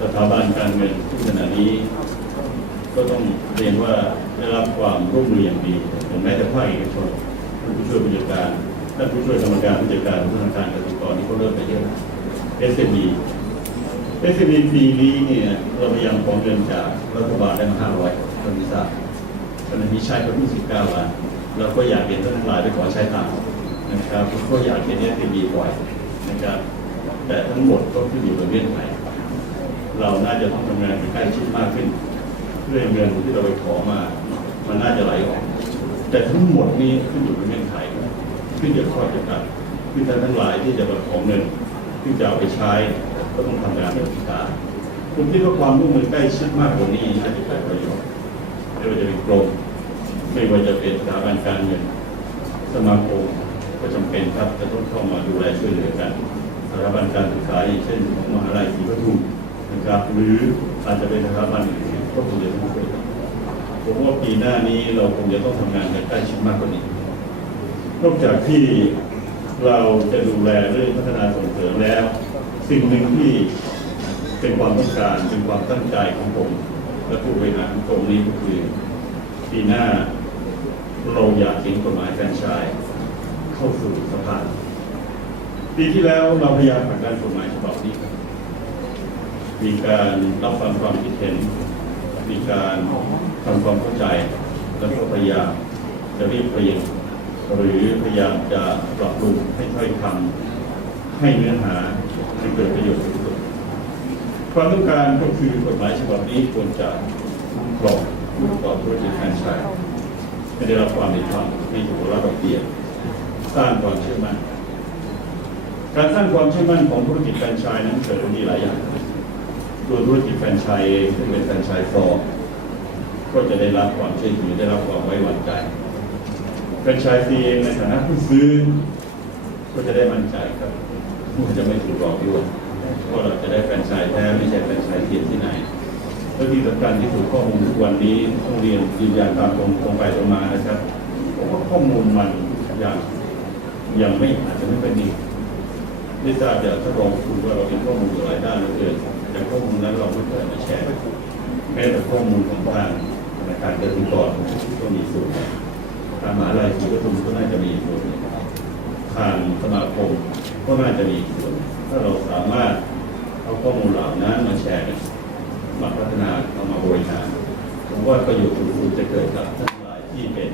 สถาบันการเงินที่ขณะนี้ ก็ต้องเรียนว่าได้รับความร่วมมืออย่างดีถึงแม้แต่ภาคเอกชนท่านผู้ช่วยผู้จัดการท่านผู้ช่วยกรรมการผู้จัดการธนาคารกสิกรนี่ก็เริ่มไปเยอะ SME SME ปีนี้เนี่ยเราพยายามขอเงินจากรัฐบาลได้มา500ท่านพิทราบตอนนี้ใช้ไปที่19ล้านเราก็อยากเห็นท่านทั้งหลายไปขอใช้ตามนะครับก็อยากเห็น SME บ่อยนะครับแต่ทั้งหมดก็ขึ้นอยู่กับเงื่อนไข เราน่าจะต้องทำงานใกล้ชิดมากขึ้นเพื่อให้เงินที่เราไปขอมา มันน่าจะไหลออก แต่ทั้งหมดนี้ขึ้นอยู่กับเงื่อนไขขึ้นอยู่กับข้อจำกัดคือท่านทั้งหลายที่จะมาขอเงินที่จะเอาไปใช้ก็ต้องทำงานเป็นพิการผมคิดว่าความร่วมมือใกล้ชิดมากกว่านี้น่าจะเกิดประโยชน์ไม่ว่าจะเป็นกรมไม่ว่าจะเป็นสถาบันการเงินสมาคมก็จำเป็นครับจะต้องเข้ามาดูแลช่วยเหลือกันสถาบันการศึกษาอย่างเช่นของมหาลัยศรีปทุม นะครับหรืออาจจะเป็นสถาบันอื่นๆก็คงจะต้องช่วยกันผมว่าปีหน้านี้เราคงจะต้องทำงานกันใกล้ชิดมากกว่านี้ นอกจากที่เราจะดูแลเรื่องพัฒนาส่งเสริมแล้ว สิ่งหนึ่งที่เป็นความต้องการเป็นความตั้งใจของผม และผู้บริหารของผมนี้ก็คือปีหน้าเราอยากเห็นกฎหมายแฟรนชส์เข้าสู่สภาปีที่แล้วเราพยายามผลักดันกฎหมายฉบับนี้ มีการรับฟังความคิดเห็น มีการทำความเข้าใจ แล้วก็พยายามจะรีบเรียงหรือพยายามจะปรับปรุงให้ถ้อยคำให้เนื้อหาให้เกิดประโยชน์สูงสุดความต้องการก็คือกฎหมายฉบับนี้ควรจะครองผู้ประกอบธุรกิจแฟรนไชส์ไม่ได้รับความเป็นธรรมไม่ถูกรับดอกเบี้ยสร้างความเชื่อมั่น การสร้างความเชื่อมั่นของธุรกิจแฟรนไชส์นั้นเกิดมีหลายอย่าง ตัวธุรกิจแฟรนไชส์เองซึ่งเป็นแฟรนไชส์ซอก็จะได้รับความเชื่อถือได้รับความไว้วางใจแฟรนไชส์ซีเองในฐานะผู้ซื้อ ก็จะได้มั่นใจครับว่าจะไม่ถูกหลอกลวงเพราะเราจะได้แฟรนไชส์แท้ไม่ใช่แฟรนไชส์เทียมที่ไหนและที่สำคัญที่สุดข้อมูลทุกวันนี้ต้องเรียนยืนยันตามตรงตรงไปตรงมานะครับผมว่าข้อมูลมันยังยังไม่อาจจะไม่เป็นดี ไม่ทราบจะทดลองคุณว่าเรามีข้อมูลหลายด้านเหลือเกินแต่ข้อมูลนั้นเราไม่เคยมาแชร์แม้แต่ข้อมูลของทางธนาคารเกษตรกรก็มีส่วนทางมหาลัยศรีปทุมก็น่าจะมีส่วนทางสมาคมก็น่าจะมีส่วน ถ้าเราสามารถเอาข้อมูลเหล่านั้นมาแชร์มาพัฒนาเอามาบริหารผมว่าประโยชน์สูงสุดจะเกิดกับท่านทั้งหลายที่เป็น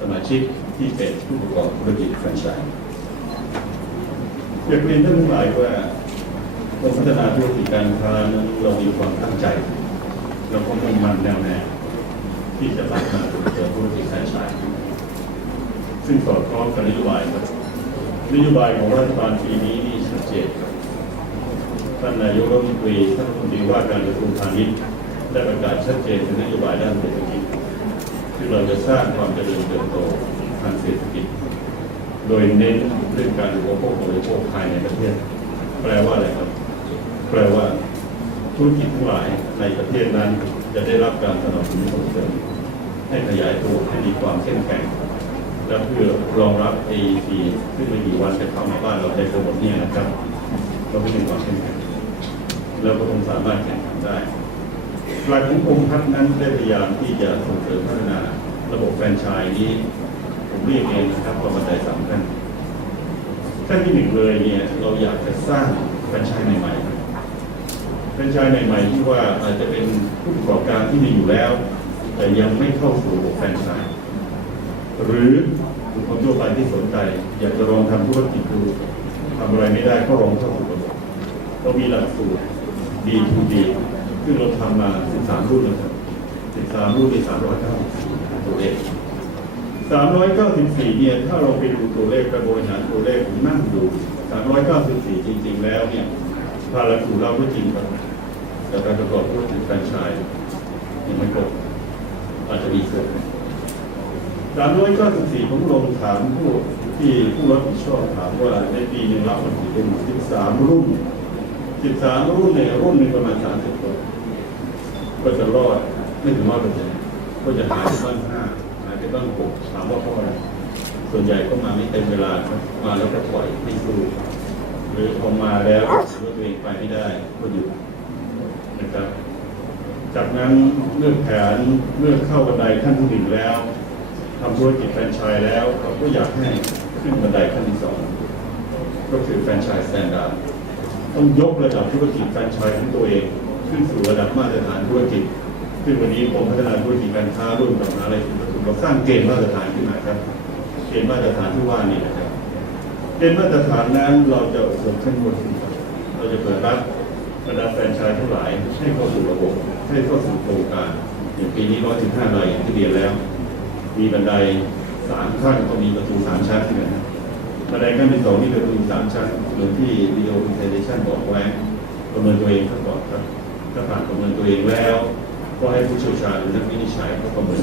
สมาชิกที่เป็นผู้ประกอบธุรกิจแฟรนไชส์ อยากเรียนท่านทั้งหลายว่ากรมพัฒนาธุรกิจการค้านั้นเรามีความตั้งใจเราก็มุ่งมั่นแน่วแน่ที่จะพัฒนาส่งเสริมธุรกิจแฟรนไชส์ซึ่งสอดคล้องกับนโยบายนโยบายของรัฐบาลปีนี้นี่ชัดเจนท่านนายกรัฐมนตรีท่านรัฐมนตรีว่าการกระทรวงพาณิชย์ได้ประกาศชัดเจนถึงนโยบายด้านเศรษฐกิจที่เราจะสร้างความเจริญเติบโตทางเศรษฐกิจ โดยเน้นเรื่องการอุปโภคบริโภคภายในประเทศ แปลว่าอะไรครับ แปลว่าธุรกิจทั้งหลายในประเทศนั้นจะได้รับการสนับสนุนส่งเสริมให้ขยายตัวให้มีความเข้มแข็งและเพื่อรองรับ AEC ซึ่งไม่กี่วันจะเข้ามาบ้านเราในทั้งหมดนี่นะครับเราไม่มีความเข้มแข็งแล้วก็คงสามารถแข่งขันได้หลักของกรมพัฒน์นั้นได้พยายามที่จะส่งเสริมพัฒนาระบบแฟรนไชส์นี้ ผมเรียกเองนะครับว่าบันไดสามขั้นขั้นที่หนึ่งเลยเนี่ยเราอยากจะสร้างแฟรนไชส์ใหม่ๆแฟรนไชส์ใหม่ๆที่ว่าอาจจะเป็นผู้ประกอบการที่มีอยู่แล้ว แต่ยังไม่เข้าสู่ระบบแฟรนไชส์หรือบุคคลทั่วไปที่สนใจ อยากจะลองทำธุรกิจดูทำอะไรไม่ได้ก็ลองเข้าสู่ระบบเรามีหลักสูตร D2D ซึ่งเราทำมา 13 รุ่นนะครับ 13 รุ่นใน394ตัวเลข 394 เนี่ย ถ้าเราไปดูตัวเลขไปบริหารตัวเลขผมนั่งดู 394 จริง ๆ แล้วเนี่ยภาระถูเราก็จริงครับแต่การประกอบธุรกิจแฟรนไชส์ยังไม่ครบอาจจะมีส่วน394 ผมลงถามผู้ที่ผู้รับผิดชอบถามว่าในปีหนึ่งรับมันกี่รุ่น13 รุ่น 13 รุ่นในรุ่นหนึ่งประมาณ 30คนก็จะรอดไม่ถึงร้อยเปอร์เซ็นต์ก็จะหายไปบ้างห้า บ้างหกถามว่าเพราะอะไรส่วนใหญ่ก็มาไม่เต็มเวลาครับมาแล้วก็ปล่อยไม่สู้หรือพอมาแล้วรู้ว่าตัวเองไปไม่ได้ก็หยุดนะครับ จากนั้นเมื่อแผนเมื่อเข้าบันไดขั้นที่หนึ่งแล้วทำธุรกิจแฟรนไชส์แล้วเราก็อยากให้ขึ้นบันไดขั้นที่สองก็คือแฟรนไชส์สแตนดาร์ดต้องยกระดับธุรกิจแฟรนไชส์ของตัวเอง ขึ้นสู่ระดับมาตรฐานธุรกิจซึ่งวันนี้กรมพัฒนาธุรกิจการค้าร่วมกับมหาอะไรทุน เราสร้างเกณฑ์มาตรฐานขึ้นมาครับ เกณฑ์มาตรฐานที่ว่านี่นะครับเกณฑ์มาตรฐานนั้นเราจะอบรมขั้นบนเราจะเปิดรับบรรดาแฟนชส์ทั้งหลายให้เข้าสู่ระบบให้เข้าสู่โครงการอย่างปีนี้ร้อยถึงห้ารายอย่างที่เรียนแล้ว มีบันไดสามขั้นก็มีประตูสามชั้นที่ไหนนะบันไดขั้นที่สองนี่ประตูสามชั้นเหมือนที่วิดีโอ p r e s e n t a t i o n บอกไว้ประเมินตัวเองซะก่อนครับถ้าผ่านประเมินตัวเองแล้ว ก็ให้ผู้เชี่ยวชาญหรือนักวินิจฉัยเขาประเมิน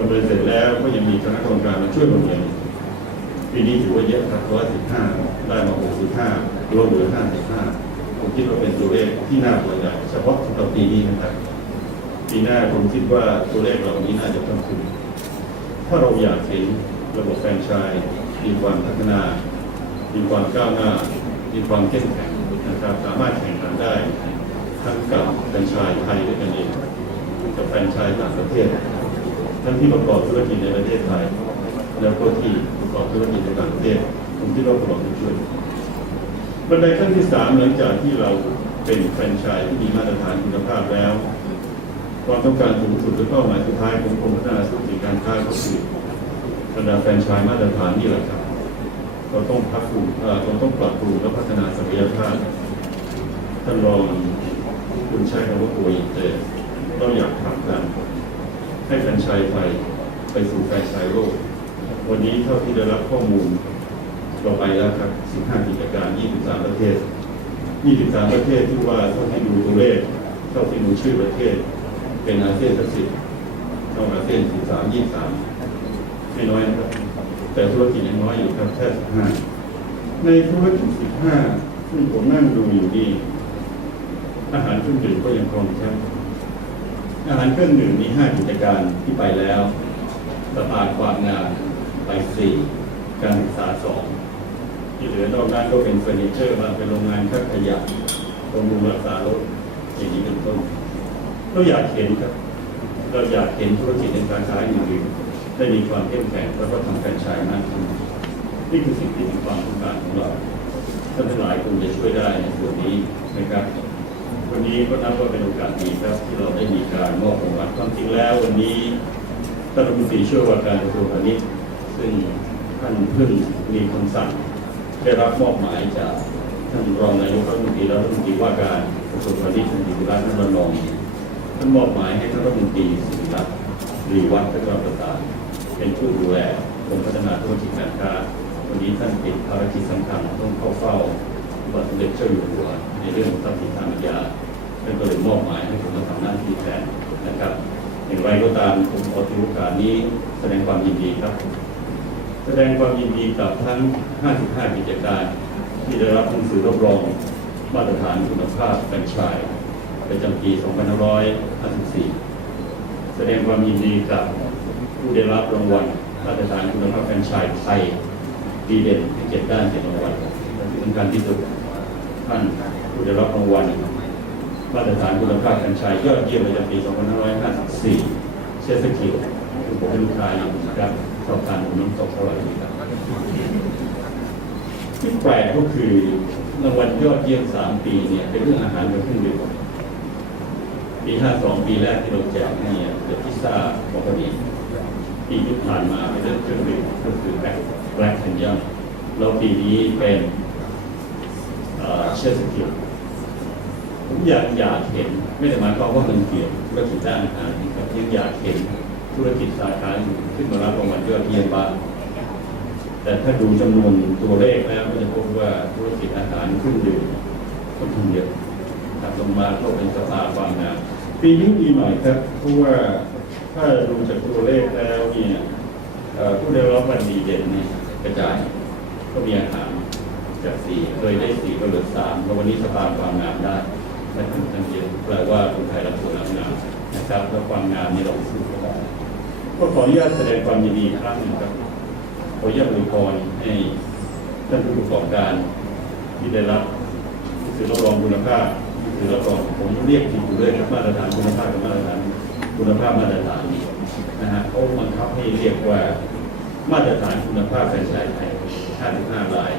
ประเมินเสร็จแล้วก็ยังมีคณะกรรมการมาช่วยประเมินปีนี้ถือว่าเยอะครับร้อยสิบห้าได้มาหกสิบห้าลดเหลือห้าสิบห้าผมคิดว่าเป็นตัวเลขที่น่าพอใจเฉพาะสำหรับปีนี้นะครับ ปีหน้าผมคิดว่าตัวเลขเหล่านี้น่าจะเพิ่มขึ้น ถ้าเราอยากเห็นระบบแฟรนไชส์มีความพัฒนา มีความก้าวหน้า มีความเข้มแข็งนะครับ สามารถแข่งขันได้ ทั้งกับแฟรนไชส์ไทยด้วยกันเองกับแฟรนไชส์ต่างประเทศ ทั้งที่ประกอบธุรกิจในประเทศไทย แล้วก็ที่ประกอบธุรกิจในต่างประเทศผมคิดว่าเราต้องช่วยบันไดขั้นที่สามหลังจากที่เราเป็นแฟรนไชส์ที่มีมาตรฐานคุณภาพแล้ว ความต้องการสูงสุดและเป้าหมายสุดท้ายของกรมพัฒนาธุรกิจการค้าก็คือบรรดาแฟรนไชส์มาตรฐานนี่แหละครับเราต้องพักปรุงเอ่อเราต้องปรับปรุงและพัฒนาศักยภาพท่านรองคุณใช้คำว่าโกอินเตอร์เราอยากทำกัน ให้แฟรนไชส์ไทยไปสู่แฟรนไชส์โลก วันนี้เท่าที่ได้รับข้อมูลเราไปแล้วครับ 15 กิจการ 23 ประเทศ 23 ประเทศที่ว่าเท่าที่ดูตัวเลขเท่าที่ดูชื่อประเทศ เป็นอาเซียนสักสิบนอกอาเซียน 13 23 ไม่น้อยนะครับ แต่ธุรกิจยังน้อยอยู่ครับแค่ 15 ในธุรกิจ 15 ซึ่งผมนั่งดูอยู่นี่อาหารเครื่องดื่มก็ยังครองแชมป์ อาหารเครื่องดื่มมี5กิจการที่ไปแล้วสภาความงานไปสี่การศึกษาสองที่เหลือนอกนั้นก็เป็นเฟอร์นิเจอร์มางเป็นโรงงานคัดขยะบำรุงรักษารถอย่างนี้เป็นต้นเราอยากเห็นครับเราอยากเห็นธุรกิจในการค้าอื่นๆได้มีความเข้มแข็งแล้วก็ทำการใช้มากขึ้นนี่คือสิ่งที่เป็นความต้องการของเราท่านทั้งหลายคงจะช่วยได้ในส่วนนี้นะครับ วันนี้ก็นับว่าเป็นโอกาสดีครับที่เราได้มีการมอบรางวัลความจริงแล้ววันนี้ท่านรัฐมนตรีช่วยว่าการกระทรวงพาณิชย์ซึ่งท่านเพิ่งมีคำสั่ง ได้รับมอบหมายจากท่านรองนายกรัฐมนตรีและรัฐมนตรีว่าการกระทรวงพาณิชย์ท่านดิจิรัตน์ท่านรองท่านมอบหมายให้ท่านรัฐมนตรีสิริรัตน์รือวัฒน์พระเจ้าประสานเป็นผู้ดูแลกรมพัฒนาธุรกิจการค้าวันนี้ท่านติดภารกิจสำคัญต้องเข้าเฝ้า บาทสมเด็จเจ้าอยู่หัวในเรื่องของทรัพย์สินทางปัญญาท่านก็เลยมอบหมายให้ผมมาทำหน้าที่แทนนะครับ อย่างไรก็ตามผมขอถือโอกาสนี้แสดงความยินดีครับ แสดงความยินดีกับทั้ง 55 กิจการที่ได้รับหนังสือรับรองมาตรฐานคุณภาพแฟรนไชส์ประจำปี 2554 แสดงความยินดีกับผู้ได้รับรางวัลมาตรฐานคุณภาพแฟรนไชส์ไทยดีเด่นที่เจ็ดด้านเจ็ดรางวัลและที่สำคัญที่สุด ท่านผู้ได้รับรางวัลมาตรฐานคุณภาพการใช้ยอดเยี่ยมประจำปี 2554 เชสกิลคือผมเป็นลูกค้าอยู่นะครับชอบทานผมน้ำตกอร่อยดีครับที่แปลกก็คือรางวัลยอดเยี่ยม 3 ปีเนี่ยเป็นเรื่องอาหารกับเครื่องดื่มปี 52 ปีแรกที่เราแจกให้เนี่ยเป็นพิซซ่าบอกว่าดีปีที่ผ่านมาเป็นเรื่องเครื่องดื่มก็คือแบล็คแบล็คแอนด์ยัมแล้วปีนี้เป็น เชสกิลผมอยากอยากเห็นไม่ได้หมายความว่ามันเกี่ยวธุรกิจด้านอาหารนะครับยังอยากเห็นธุรกิจสาขาอื่นขึ้นมารับรางวัลยอดเยี่ยมบ้างแต่ถ้าดูจำนวนตัวเลขแล้วก็จะพบว่าธุรกิจอาหารเครื่องดื่ค่อนข้างเยอะถัดลงมาก็เป็นสภาความงามปีนี้ดีหน่อยครับเพราะว่าถ้าดูจากตัวเลขแล้วเนี่ยผู้ได้รับวันดีเด่นเนี่ยกระจายก็มีอาหาร จากสี่เคยได้สี่ก็เหลือสามแล้ววันนี้สภาความงามได้และถึงทั้งเยอะแปลว่าคนไทยรักสวยรักงามนะครับแล้วความงามนี่เราสู้ไม่ได้ก็ขออนุญาตแสดงความยินดีครั้งหนึ่งครับขออนุญาตอวยพรให้ท่านผู้ประกอบการที่ได้รับหนังสือรับรองคุณภาพหรือคือแล้วก็ผมเรียกผิดอยู่ด้วยครับมาตรฐานคุณภาพกับมาตรฐานคุณภาพมาตรฐานนะฮะเขาบังคับให้เรียกว่ามาตรฐานคุณภาพแฟรนไชส์ไทย55ราย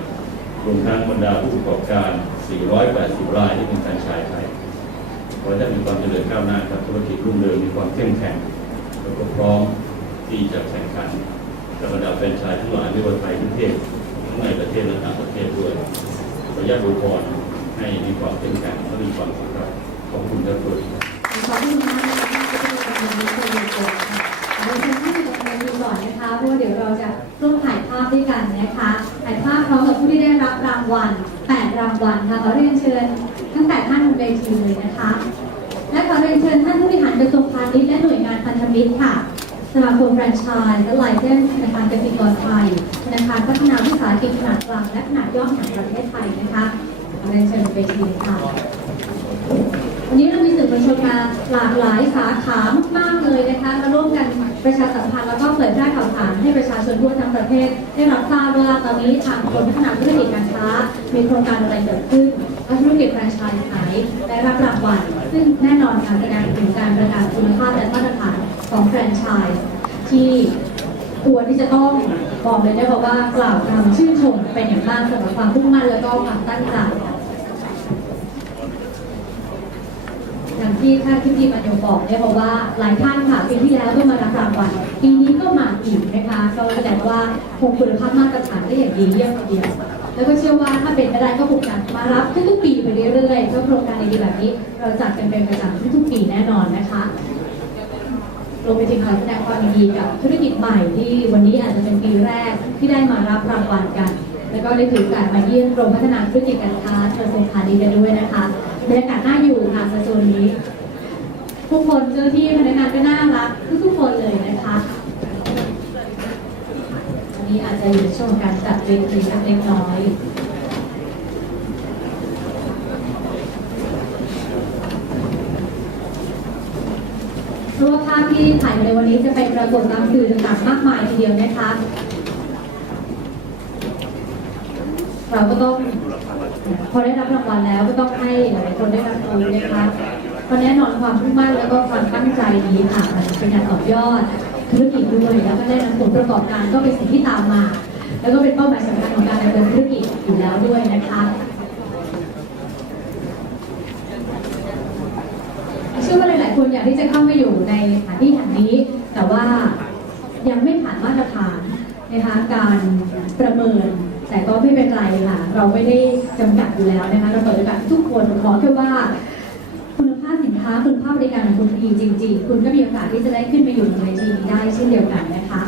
รวมทั้งบรรดาผู้ประกอบการ 480 รายที่เป็นแฟรนไชส์ไทยขอให้ท่านมีความเจริญก้าวหน้าครับธุรกิจรุ่งเรืองมีความเข้มแข็งแล้วก็พร้อมที่จะแข่งขันกับบรรดาแฟรนไชส์ทั้งหลายไม่ว่าไทยทั้งประเทศทั้งในประเทศและต่างประเทศด้วยขออนุญาตอวยพรให้มีความเข้มแข็งและมีความสุขครับขอบคุณทุกท่านขอบคุณมากนะคะที่เป็นกำลังใจให้ทุกคนค่ะเราจะให้กันก่อนนะคะเพราะเดี๋ยวเราจะร่วมถ่ายภาพด้วยกันนะคะถ่ายภาพพร้อมางวัล8รางวัลค่ะขอเรียนเชิญตั้งแต่ท่านบนเวทีเลยนะคะ และขอเรียนเชิญท่านผู้บริหารกระทรวงพาณิชย์และหน่วยงานพันธมิตรค่ะสมาคมแฟรนไชส์และไลเซนส์ธนาคารกสิกรไทยธนาคารพัฒนาวิสาหกิจขนาดกลางและขนาดย่อมแห่งประเทศไทยนะคะขอเรียนเชิญเวทีค่ะวันนี้เรามีสื่อมวลชนมาหลากหลายสาขามากๆเลยนะคะมาร่วมกัน ประชาสัมพันธ์แล้วก็เผยแพร่ข่าวสารให้ประชาชนทั่วทั้งประเทศ ได้รับทราบว่าตอนนี้ทางกรมพัฒนาธุรกิจการค้า มีโครงการอะไรเกิดขึ้นและธุรกิจแฟรนไชส์ไหนได้รับรางวัลซึ่งแน่นอนการแสดงถึงการประกาศคุณภาพและมาตรฐานของแฟรนไชส์ที่ควรที่จะต้องบอกเลยได้บอกว่ากล่าวคำชื่นชมเป็นอย่างมากสำหรับความมุ่งมั่นและก็ความตั้งใจ อย่าง ที่ท่านที่ดีมันยงบอกเนี่ยบอกว่าหลายท่านค่ะปีที่แล้วก็มารับรางวัลปีนี้ก็มาอีกนะคะ ก็แสดงว่าคงคุณภาพมาตรฐานได้อย่างดีเยี่ยมทีเดียวแล้วก็เชื่อว่าถ้าเป็นไปได้ก็คงจะมารับทุกๆปีไปเรื่อยๆเพราะโครงการดีๆแบบนี้ เราจัดกันเป็นประจำทุกๆปีแน่นอนนะคะรวมไปถึงขอแสดงความยินดีกับธุรกิจใหม่ที่วันนี้อาจจะเป็นปีแรกที่ได้มารับรางวัลกัน แล้วก็ได้ถือโอกาสมาเยี่ยมกรมพัฒนาธุรกิจการค้ากระทรวงพาณิชย์กันด้วยนะคะ บรรยากาศน่าอยู่ค่ะกระทรวงนี้ ทุกคนเจ้าที่พนักงานก็น่ารักทุกๆคนเลยนะคะอันนี้อาจจะอยู่ในช่วงการจัดเวทีเล็กน้อยเพราะว่าภาพที่ถ่ายในวันนี้จะไปปรากฏตามสื่อต่างๆมากมายทีเดียวนะคะ เราก็ต้องพอได้รับรางวัลแล้วก็ต้องให้หลายคนได้รับรู้นะคะเพราะแน่นอนความมุ่งมั่นแล้วก็ความตั้งใจนี้ค่ะมันเป็นการต่อยอดธุรกิจด้วยแล้วก็ได้รับผลประกอบการก็เป็นสิ่งที่ตามมา แล้วก็เป็นเป้าหมายสำคัญของการดำเนินธุรกิจอยู่แล้วด้วยนะคะเชื่อว่าหลายๆคนอยากที่จะเข้ามาอยู่ในสถานที่แห่งนี้ แต่ว่ายังไม่ผ่านมาตรฐานนะคะการประเมิน แต่ก็ไม่เป็นไรค่ะ เราไม่ได้จำกัดอยู่แล้วนะคะ เราเปิดโอกาสทุกคนขอแค่ว่า คุณภาพสินค้าคุณภาพบริการของคุณดีจริง ๆ คุณก็มีโอกาสที่จะได้ขึ้นไปอยู่ในเวทีนี้ได้เช่นเดียวกันนะคะ